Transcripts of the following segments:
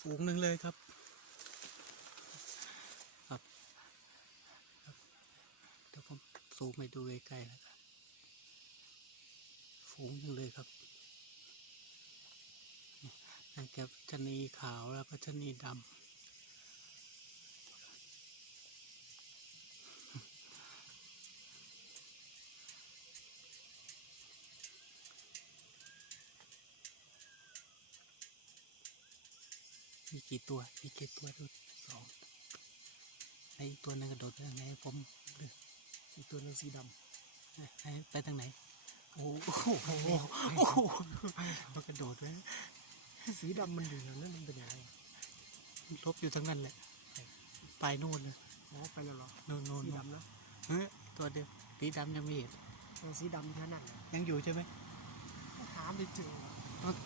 ฝูงหนึ่งเลยครับครับเดี๋ยวผมซูมไปดูใกล้ๆแล้วกันฝูงหนึ่งเลยครับนั่นแกชนีขาวแล้วก็ชนีดำ มีกี่ตัวมีกี่ตัวดูสองไอ้อีกตัวหนึงกระโดดไปทางไหนผมดูอีกตัวหนึงสีดไอ้ไปทางไหนโอ้โหโอ้โหโอ้โหมันกระโดดไปำสีดำมันเหลืองนั่นมันเป็นยังไงลบอยู่ทั้งนั้นแหละไปนู่นเลยอ๋อไปแล้วเหรอนู่นนู่นสีนู่นดำแล้วเฮ้ยตัวเดียวสีดำยังไม่เห็นเอาสีดำแค่นั้นน่ะยังอยู่ใช่ไหมหาไม่เจอ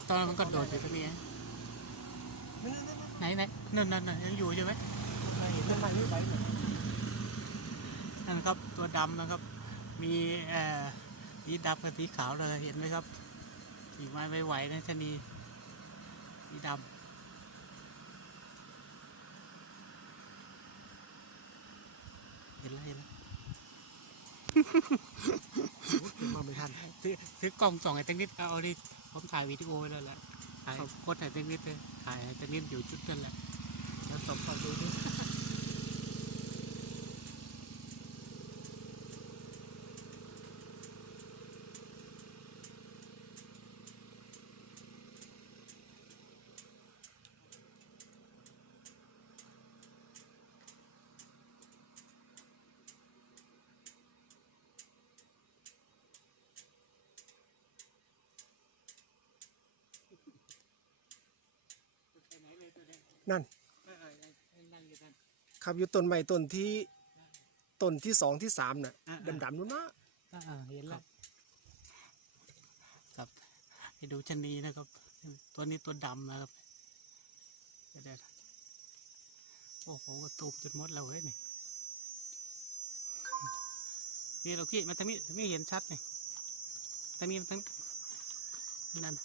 ตอนมันกระโดดอยู่ตรงนี้นั่นนั่นนั่น ไหนไหนนั่นนั่นนั่นยังอยู่ใช่ไหมไม่เห็นทำไมไม่ไปเลยนั่นครับตัวดำนะครับ มีเอ่อสีดำกับสีขาวเลยเห็นไหมครับสีไม้ไม่ไหวนะชะนีสีดำเห็นแล้วเห็นแล้วโอ้เก็บมาไม่ทันซื้อซื้อกล้องส่องไอ้เต็งนิดเอาเอาดิผมถ่ายวิดีโอไว้แล้วแหละ ถ่ายครับโคตรไอ้เต็งนิดเลยถ่ายไอ้เต็งนิดอยู่จุดนั่นแหละแล้วส่งต่อดูดินั่นเออเออเออนั่งอยู่ นั่นครับอยู่ต้นใหม่ต้นที่ต้นที่สองที่สามน่ะอ่าอ่าดำนู้นนะเห็นแล้วครับให้ดูชนีนะครับ ตัวนี้ตัวดำนะครับเดี๋ยวโอ้โหกระตูมจนมดแล้วเฮ้ยนี่นี่เราขี้มาทางนี้ทางนี้เห็นชัดนี่ทางนี้ทางนั่น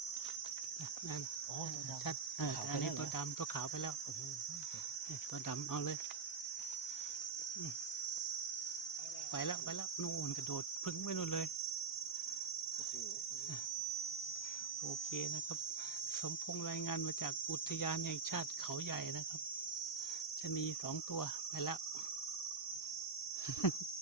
น่ะนั่นน่ะอ๋อชัดเออแต่อันนี้ตัวดำตัวขาวไปแล้วนี่ตัวดำเอาเลยอืมไปแล้วไปแล้วนู่นกระโดดพึ่งไปนู่นเลยโอเคนะครับ สมพงษ์รายงานมาจากอุทยานแห่งชาติเขาใหญ่นะครับชะนีสองตัวไปแล้วค